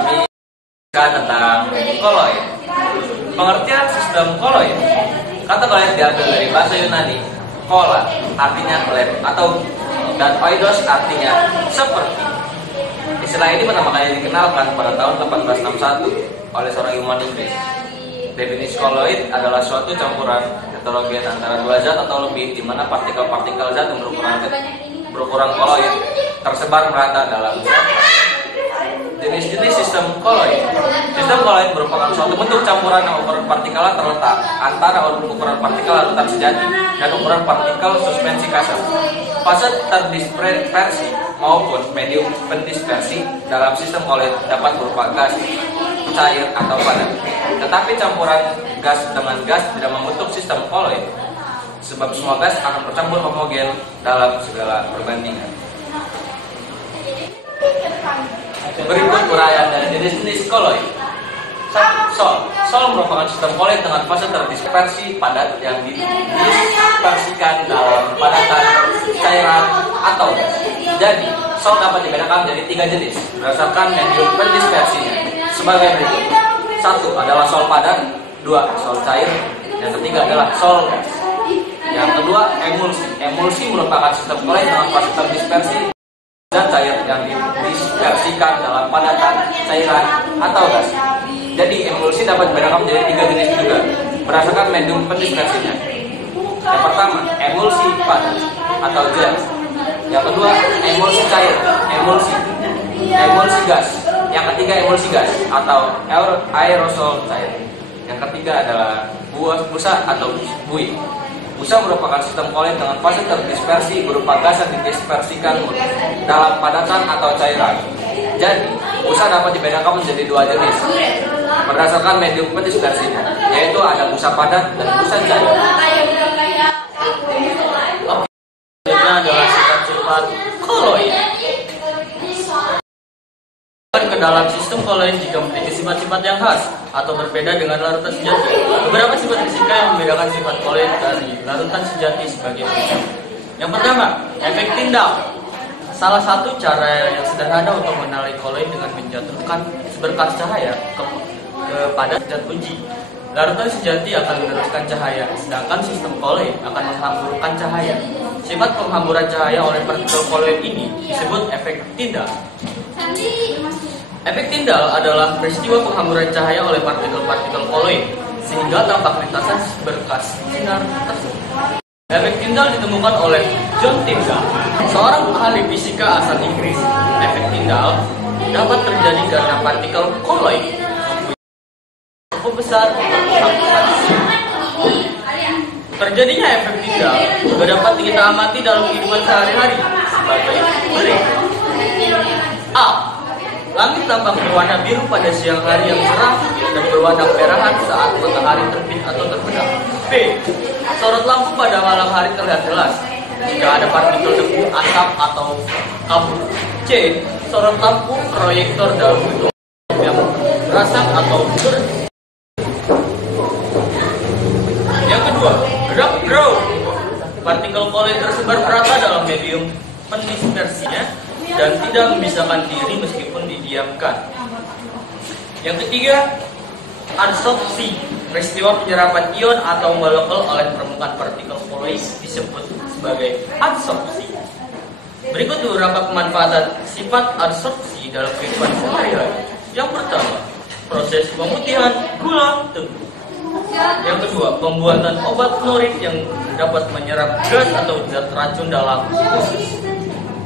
kami tentang koloid. Pengertian sistem koloid. Kata koloid diambil dari bahasa Yunani kola, artinya lem atau dan oidos artinya seperti. Istilah ini pertama kali dikenalkan pada tahun 1861 oleh seorang ilmuwan Inggris. Definisi koloid adalah suatu campuran heterogen antara dua zat atau lebih, di mana partikel-partikel zat yang berukuran koloid tersebar merata dalam zat. Jenis-jenis sistem koloid. Sistem koloid merupakan suatu bentuk campuran yang ukuran partikelnya terletak antara ukuran partikel larutan sejati dan ukuran partikel suspensi kasar. Fase terdispersi maupun medium pendispersi dalam sistem koloid dapat berupa gas, cair, atau padat. Tetapi campuran gas dengan gas tidak membentuk sistem koloid, sebab semua gas akan bercampur homogen dalam segala perbandingan. Berikut uraian dari jenis-jenis koloid. Sol merupakan sistem koloid dengan fase terdispersi padat yang didispersikan dalam padatan, cairan, atau gas. Jadi, sol dapat dibedakan menjadi 3 jenis berdasarkan medium pendispersinya sebagai berikut. 1 adalah sol padat, 2 sol cair, yang ketiga adalah sol gas. Yang kedua, emulsi. Emulsi merupakan sistem koloid dengan fase terdispersi dan cair yang didispersikan dalam padatan, cairan, atau gas. Jadi emulsi dapat dibedakan menjadi 3 jenis juga berdasarkan medium pendispersinya. Yang pertama, emulsi padat atau gas. Yang kedua, emulsi cair, emulsi gas. Yang ketiga, emulsi gas atau aerosol cair. Yang ketiga adalah busa atau buih. Busa merupakan sistem koloid dengan fase terdispersi berupa gas yang didispersikan dalam padatan atau cairan. Jadi, busa dapat dibedakan menjadi 2 jenis berdasarkan medium pendispersinya, yaitu ada busa padat dan busa cair. Selanjutnya adalah sifat-sifat koloid. Ke dalam sistem koloid juga memiliki sifat-sifat yang khas atau berbeda dengan larutan sejati. Beberapa sifat fisika yang membedakan sifat koloid dari larutan sejati sebagai berikut. Yang pertama, efek Tyndall. Salah satu cara yang sederhana untuk mengenali koloid dengan menjatuhkan seberkas cahaya kepada zat uji. Larutan sejati akan meneruskan cahaya, sedangkan sistem koloid akan menghamburkan cahaya. Sifat penghamburan cahaya oleh partikel koloid ini disebut efek Tyndall. Efek Tyndall adalah peristiwa penghamburan cahaya oleh partikel-partikel koloid sehingga tampak lintasan berkas sinar tersebut. Efek Tyndall ditemukan oleh John Tyndall, seorang ahli fisika asal Inggris. Efek Tyndall dapat terjadi karena partikel koloid cukup besar untuk menghamburkan sinar. Terjadinya efek Tyndall juga dapat kita amati dalam kehidupan sehari-hari sebagai berikut. A. Langit tampak berwarna biru pada siang hari yang cerah dan berwarna kemerahan saat matahari terbit atau terbenam. B. Sorot lampu pada malam hari terlihat jelas jika ada partikel debu, asap, atau kabut. C. Sorot lampu proyektor dalam bentuk yang berasak atau Yang kedua, dark brown. Partikel koloid tersebar merata dalam medium pendispersinya dan tidak memisahkan diri meskipun didiamkan. Yang ketiga, adsorpsi. Peristiwa penyerapan ion atau molekul oleh permukaan partikel koloid disebut sebagai adsorpsi. Berikut beberapa pemanfaatan sifat adsorpsi dalam kehidupan sehari-hari. Yang pertama, proses pemutihan gula tebu. Yang kedua, pembuatan obat klorid yang dapat menyerap gas atau zat racun dalam usus.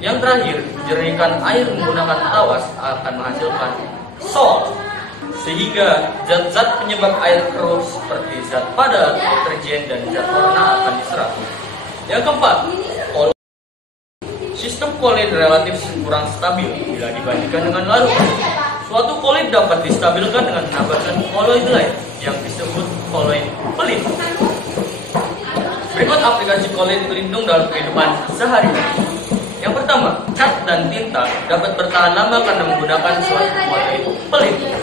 Yang terakhir, jernihkan air menggunakan tawas akan menghasilkan sol, sehingga zat-zat penyebab air keruh seperti zat padat, deterjen, dan zat warna akan diserap. Yang keempat, sistem koloid relatif kurang stabil bila dibandingkan dengan larutan. Suatu koloid dapat distabilkan dengan menambahkan koloid lain yang disebut koloid pelindung. Berikut aplikasi koloid pelindung dalam kehidupan sehari-hari. Yang pertama, cat dan tinta dapat bertahan lama karena menggunakan suatu koloid pelindung.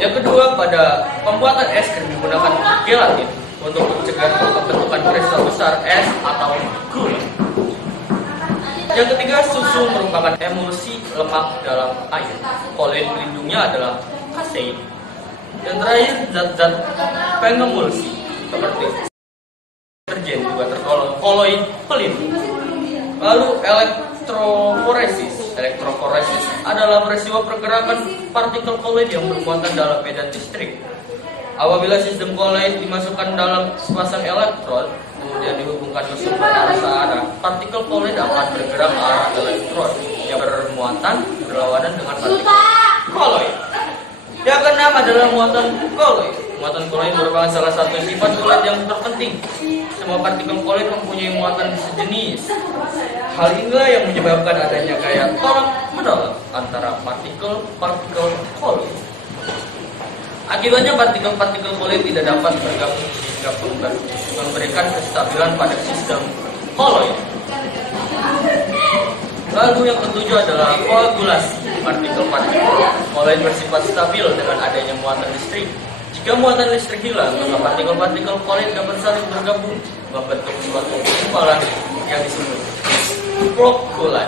Yang kedua, pada pembuatan es krim menggunakan gelatin untuk mencegah pembentukan kristal besar es atau gula. Yang ketiga, susu merupakan emulsi lemak dalam air. Koloid pelindungnya adalah kasein. Yang terakhir, zat-zat pengemulsi seperti deterjen juga tergolong koloid pelindung. Lalu elektroforesis. Elektroforesis adalah peristiwa pergerakan partikel koloid yang bermuatan dalam medan listrik. Apabila sistem koloid dimasukkan dalam sepasang elektrod, kemudian dihubungkan ke sumber arah searah, partikel koloid akan bergerak ke arah elektrod yang bermuatan berlawanan dengan partikel koloid. Yang keenam adalah muatan koloid. Muatan koloid merupakan salah satu sifat koloid yang terpenting. Semua partikel koloid mempunyai muatan sejenis. Hal inilah yang menyebabkan adanya gaya tolak-menolak antara partikel-partikel koloid. Akibatnya partikel-partikel koloid tidak dapat bergabung hingga memberikan kestabilan pada sistem koloid. Lalu yang ketujuh adalah koagulasi. Partikel-partikel koloid bersifat stabil dengan adanya muatan listrik. Jika muatan listrik hilang, maka partikel-partikel koloid dapat saling bergabung membentuk suatu gumpalan yang disebut floculi.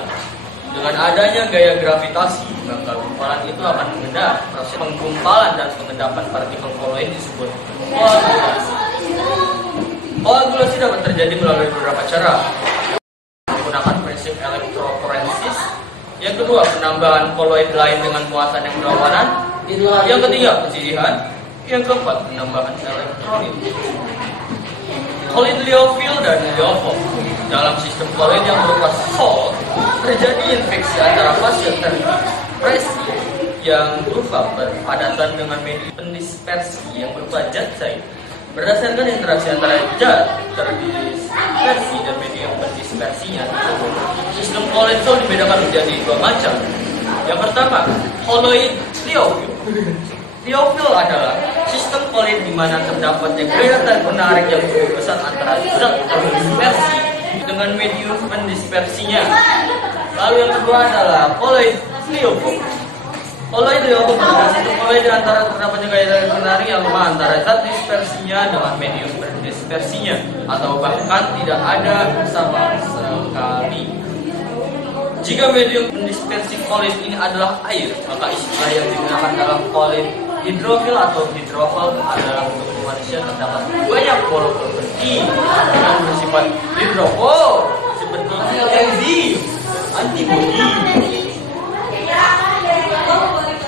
Dengan adanya gaya gravitasi, maka gumpalan itu akan mengendap. Proses penggumpalan dan pengendapan partikel koloid disebut koagulasi. Koagulasi dapat terjadi melalui beberapa cara. Menggunakan prinsip elektroforesis. Yang kedua, penambahan koloid lain dengan muatan yang berlawanan. Yang ketiga, pencirihan. Yang keempat, penambahan elektrolit. Koloid liofil dan liofil. Dalam sistem koloid yang berupa sol, terjadi infeksi antara fase terdispersi yang berupa berpadatan dengan medium pendispersi yang berupa zat cair. Berdasarkan interaksi antara zat terdispersi dan medium pendispersinya, sistem koloid sol dibedakan menjadi dua macam. Yang pertama, koloid liofil. Liofil adalah sistem koloid di mana terdapatnya gaya tarik menarik yang cukup besar antara zat terdispersi dengan medium pendispersinya. Lalu yang kedua adalah koloid liofil. Koloid liofil adalah sistem koloid di antara terdapatnya gaya tarik menarik yang lemah antara zat dispersinya dengan medium pendispersinya, atau bahkan tidak ada sama sekali. Jika medium pendispersi koloid ini adalah air, maka istilah yang digunakan dalam koloid hidrofil atau hidrofil adalah untuk manusia terdapat banyak molekul penting yang bersifat hidrofil seperti enzim, antibodi.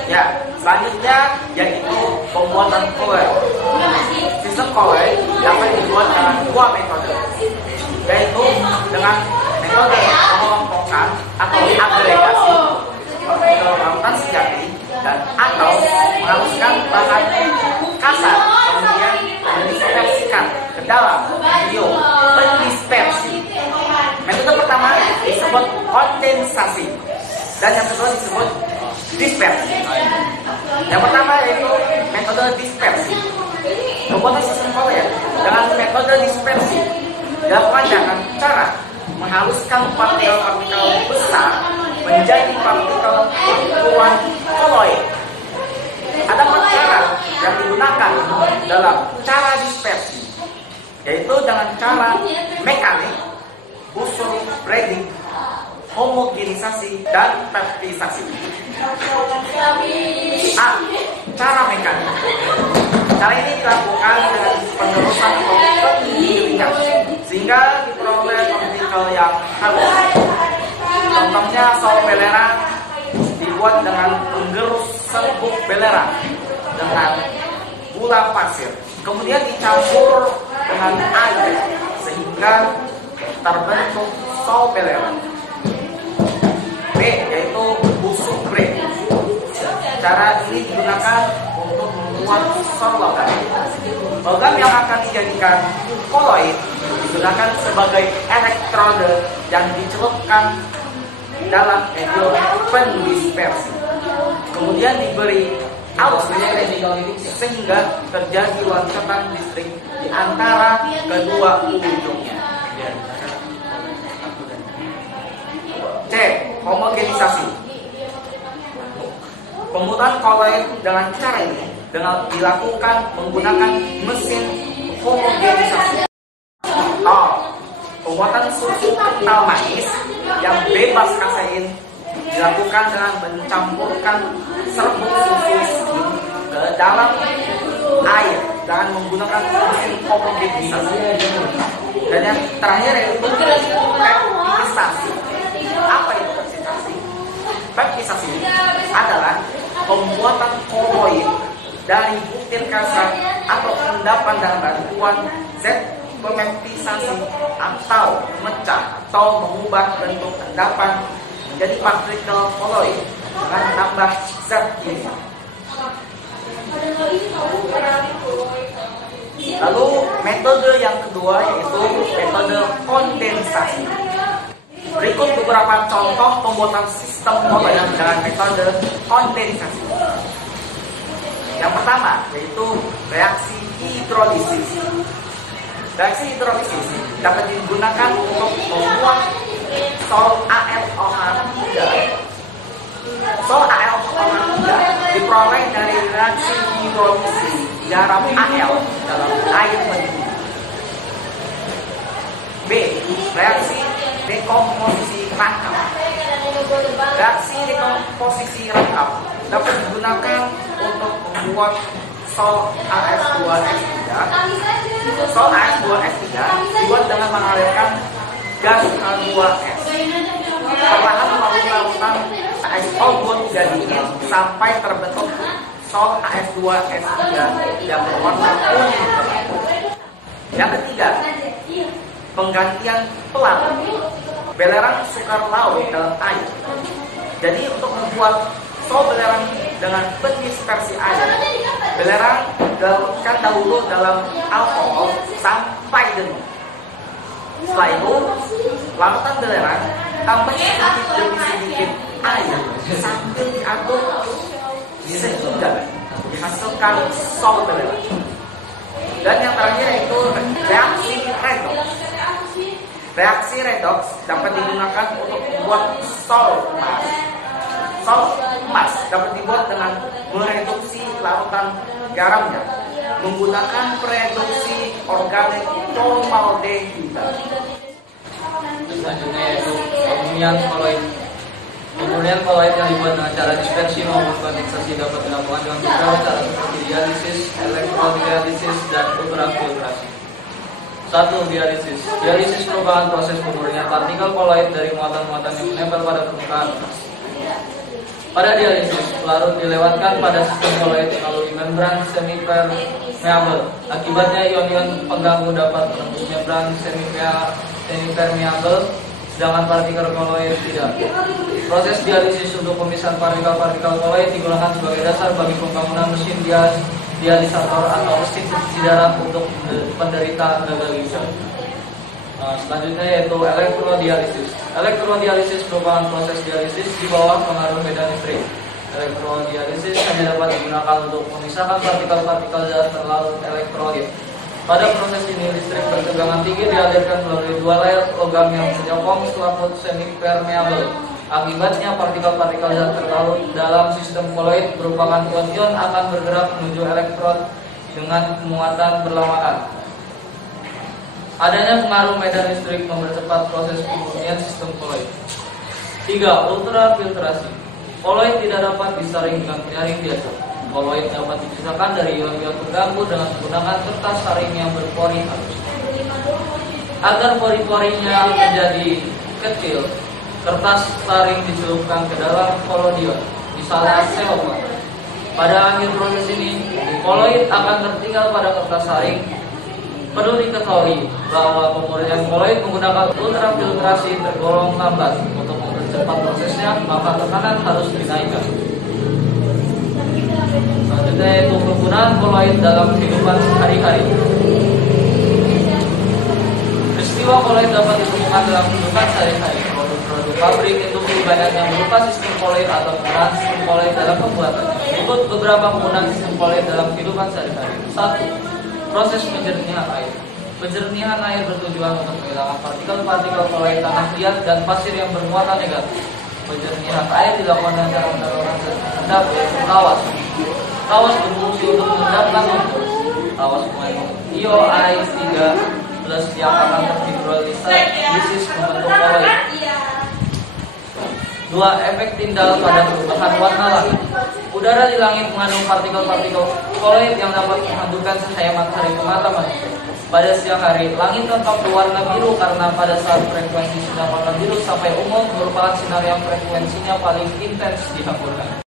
Ya, selanjutnya yaitu pembuatan koloid. Sistem koloid dapat dibuat dengan dua metode, yaitu dengan metode pengelompokan atau agregasi, melakukan sejati, dan atau menghaluskan bahan kasar kemudian mendispersikan ke dalam medium pendispersi. Metode pertama disebut kondensasi dan yang kedua disebut dispersi. Yang pertama yaitu metode dispersi. Pembuatan sistem koloid dengan metode dispersi dilakukan dengan cara menghaluskan partikel-partikel besar menjadi partikel ukuran koloid. Ada empat cara yang digunakan dalam cara dispersi, yaitu dengan cara mekanik, usul breeding, homogenisasi, dan peptisasi. A. Cara mekanik. Cara ini dilakukan dengan penerusan penggilingan sehingga diperoleh partikel yang halus. Contohnya saus belerang dibuat dengan penggerus serbuk belerang dengan gula pasir, kemudian dicampur dengan air sehingga terbentuk saus belerang. B. Yaitu busuk bread. Cara ini digunakan untuk membuat sol logam. Logam yang akan dijadikan koloid digunakan sebagai elektrode yang dicelupkan dalam medium pendispersi, kemudian diberi arus listrik sehingga terjadi loncatan listrik di antara kedua ujungnya. C. Homogenisasi. Pembuatan koloid dengan cara ini dilakukan menggunakan mesin homogenisasi. A. Pembuatan susu kental manis yang bebas kasein dilakukan dengan mencampurkan serbuk susu ke dalam air dengan menggunakan mesin homogenisasi. Dan yang terakhir yaitu peptisasi. Apa itu peptisasi? Peptisasi adalah pembuatan koloid dari butir kasar atau endapan dalam bantuan zat peptisasi atau memecah atau mengubah bentuk endapan menjadi partikel koloid dengan menambah zat kimia. Lalu metode yang kedua yaitu metode kondensasi. Berikut beberapa contoh pembuatan sistem koloid dengan metode kondensasi. Yang pertama yaitu reaksi hidrolisis. Reaksi hidrolisis dapat digunakan untuk membuat sol AlOH3. Sol AlOH3 diperoleh dari reaksi hidrolisis garam Al dalam air mendidih. B. Reaksi dekomposisi rangkap. Reaksi dekomposisi rangkap dapat digunakan untuk membuat sol AS2S3. Sol AS2S3 dibuat dengan mengalirkan gas H2S perlahan melalui larutan ASO2 dingin sampai terbentuk sol AS2S3 yang berwarna kuning. Yang ketiga, penggantian pelan belerang sukar laut dalam air. Jadi untuk membuat sol belerang dengan pendispersi air, belerang dilarutkan dahulu dalam alkohol sampai jenuh. Setelah itu, larutan belerang tambah sedikit demi sedikit air sambil diaduk sehingga dihasilkan sol belerang. Dan yang terakhir yaitu reaksi redox. Reaksi redox dapat digunakan untuk membuat sol emas. Sol emas dapat dibuat dengan mereduksi larutan garamnya menggunakan reduksi organik formaldehida. Selanjutnya yaitu pemurnian koloid. Pemurnian koloid yang dibuat dengan cara dispersi maupun kondensasi dapat dilakukan dengan beberapa cara seperti dialisis, elektrodialisis, dan ultrafiltrasi. 1. Dialisis. Dialisis merupakan proses pemurnian partikel koloid dari muatan-muatan yang menempel pada permukaan. Pada dialisis, pelarut dilewatkan pada sistem koloid melalui membran semipermeable. Akibatnya ion-ion pengganggu dapat menembus membran semipermeable, sedangkan partikel koloid tidak. Proses dialisis untuk pemisahan partikel-partikel koloid digunakan sebagai dasar bagi pembangunan mesin dialisator atau mesin pencuci darah untuk penderita gagal ginjal. Selanjutnya yaitu elektrodialisis. Elektrodialisis merupakan proses dialisis di bawah pengaruh medan listrik. Elektrodialisis hanya dapat digunakan untuk memisahkan partikel-partikel zat terlarut elektrolit. Pada proses ini listrik bertegangan tinggi dialirkan melalui dua layar logam yang menyokong selaput semipermeable. Akibatnya partikel-partikel zat terlarut dalam sistem koloid merupakan ion-ion akan bergerak menuju elektrod dengan muatan berlawanan. Adanya pengaruh medan listrik mempercepat proses pemurnian sistem koloid. 3. Ultrafiltrasi. Koloid tidak dapat disaring dengan penyaring biasa. Koloid dapat dipisahkan dari ion-ion pengganggu dengan menggunakan kertas saring yang berpori halus. Agar pori-porinya menjadi kecil, kertas saring dicelupkan ke dalam kolodion, misalnya selophan. Pada akhir proses ini, koloid akan tertinggal pada kertas saring. Perlu diketahui bahwa pemurnian koloid menggunakan ultrafiltrasi tergolong lambat. Untuk mempercepat prosesnya, maka tekanan harus dinaikkan. Selanjutnya yaitu penggunaan koloid dalam kehidupan sehari-hari. Peristiwa koloid dapat ditemukan dalam kehidupan sehari-hari. Produk-produk pabrik industri banyak yang berupa sistem koloid atau penggunaan sistem koloid dalam pembuatannya. Berikut beberapa penggunaan sistem koloid dalam kehidupan sehari-hari. 1. Proses penjernihan air. Penjernihan air bertujuan untuk menghilangkan partikel-partikel koloid tanah liat dan pasir yang bermuatan negatif. Penjernihan air dilakukan dengan cara menaruhkan endap yaitu tawas. Tawas berfungsi untuk mengendapkan lumpur. Tawas mengandung IOI3 plus yang akan terhidrolisis membentuk koloid. 2. Efek tindal pada perubahan warna langit. Udara di langit mengandung partikel-partikel koloid yang dapat menghancurkan cahaya matahari ke mata manusia. Pada siang hari, langit tampak berwarna biru karena pada saat frekuensi sinar warna biru sampai umum merupakan sinar yang frekuensinya paling intens dihamburkan.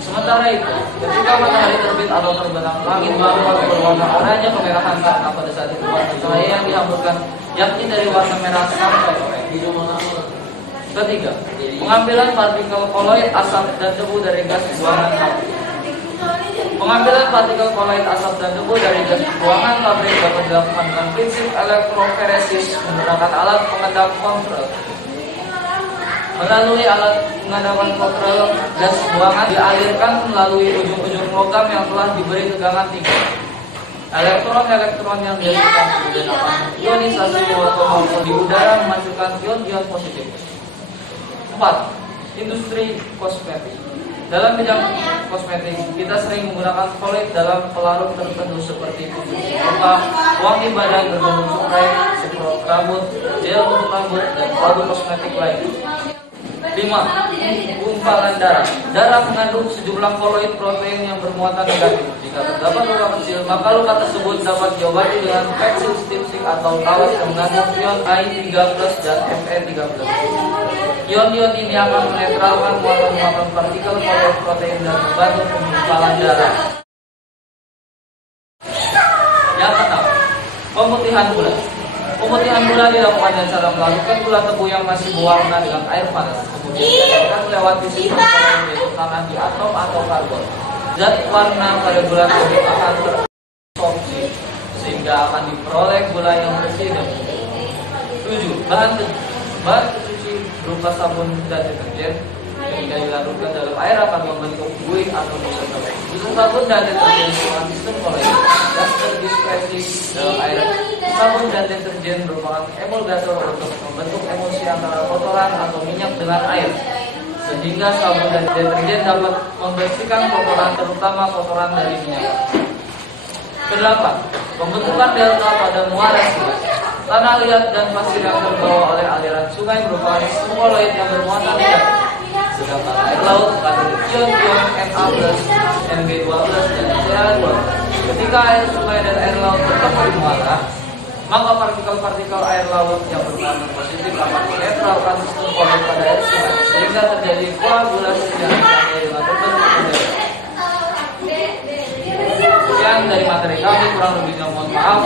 Sementara itu, ketika matahari terbit atau terbenam, langit tampak berwarna oranye kemerahan karena pada saat itu warna cahaya yang dihamburkan yakni dari warna merah sampai oranye. 3. Pengambilan partikel koloid, asap, dan debu dari gas buangan pabrik. Pengambilan partikel koloid, asap, dan debu dari gas buangan pabrik dapat dilakukan dengan prinsip elektroforesis menggunakan alat pengendap kontrol. Melalui alat pengendapan kontrol, gas buangan dialirkan melalui ujung-ujung logam yang telah diberi tegangan tinggi. Elektron-elektron yang dihasilkan kemudian akan ionisasi di udara menghasilkan ion-ion positif. 4. Industri kosmetik. Dalam bidang kosmetik, kita sering menggunakan koloid dalam pelarut tertentu seperti pembersih muka, wangi badan berbentuk spray, semprot rambut, gel untuk rambut, dan produk kosmetik lain. 5. Gumpalan darah. Darah mengandung sejumlah koloid protein yang bermuatan negatif. Jika terdapat luka kecil, maka luka tersebut dapat diobati dengan pensil stipsing atau tawar yang mengandung ion Ai3+ dan Fe3+. Ion-ion ini akan menetralkan muatan-muatan partikel koloid protein dan membantu penggumpalan darah. Yang keenam, pemutihan gula. Pemutihan gula dilakukan dengan cara melakukan gula tebu yang masih berwarna dengan air panas, kemudian dicairkan melewati sistem yaitu tanah di atom atau karbon. Zat warna pada gula tebu akan terabsorpsi sehingga akan diperoleh gula yang bersih dan putih. 7. Bahan pencuci berupa sabun dan deterjen ketika dilarutkan dalam air akan membentuk buih atau mineral. Sabun dan deterjen merupakan sistem koloid. Gas terdispersi dalam air. Sabun dan deterjen merupakan emulgator untuk membentuk emulsi antara kotoran atau minyak dengan air, sehingga sabun dan deterjen dapat membersihkan kotoran, terutama kotoran dari minyak. 8. Pembentukan delta pada muara sungai. Tanah liat dan pasir yang terbawa oleh aliran sungai merupakan sistem koloid yang bermuatan negatif. Sedangkan air laut mengandung ion-ion Na+, Mg12 dan Ca2. Ketika air sungai dan air laut bertemu di muara, maka partikel-partikel air laut yang bermuatan positif akan menetralkan sistem koloid pada air sungai, sehingga terjadi koagulasi yang sampai dengan terbentuk udara. Sekian dari materi kami, kurang lebihnya mohon maaf.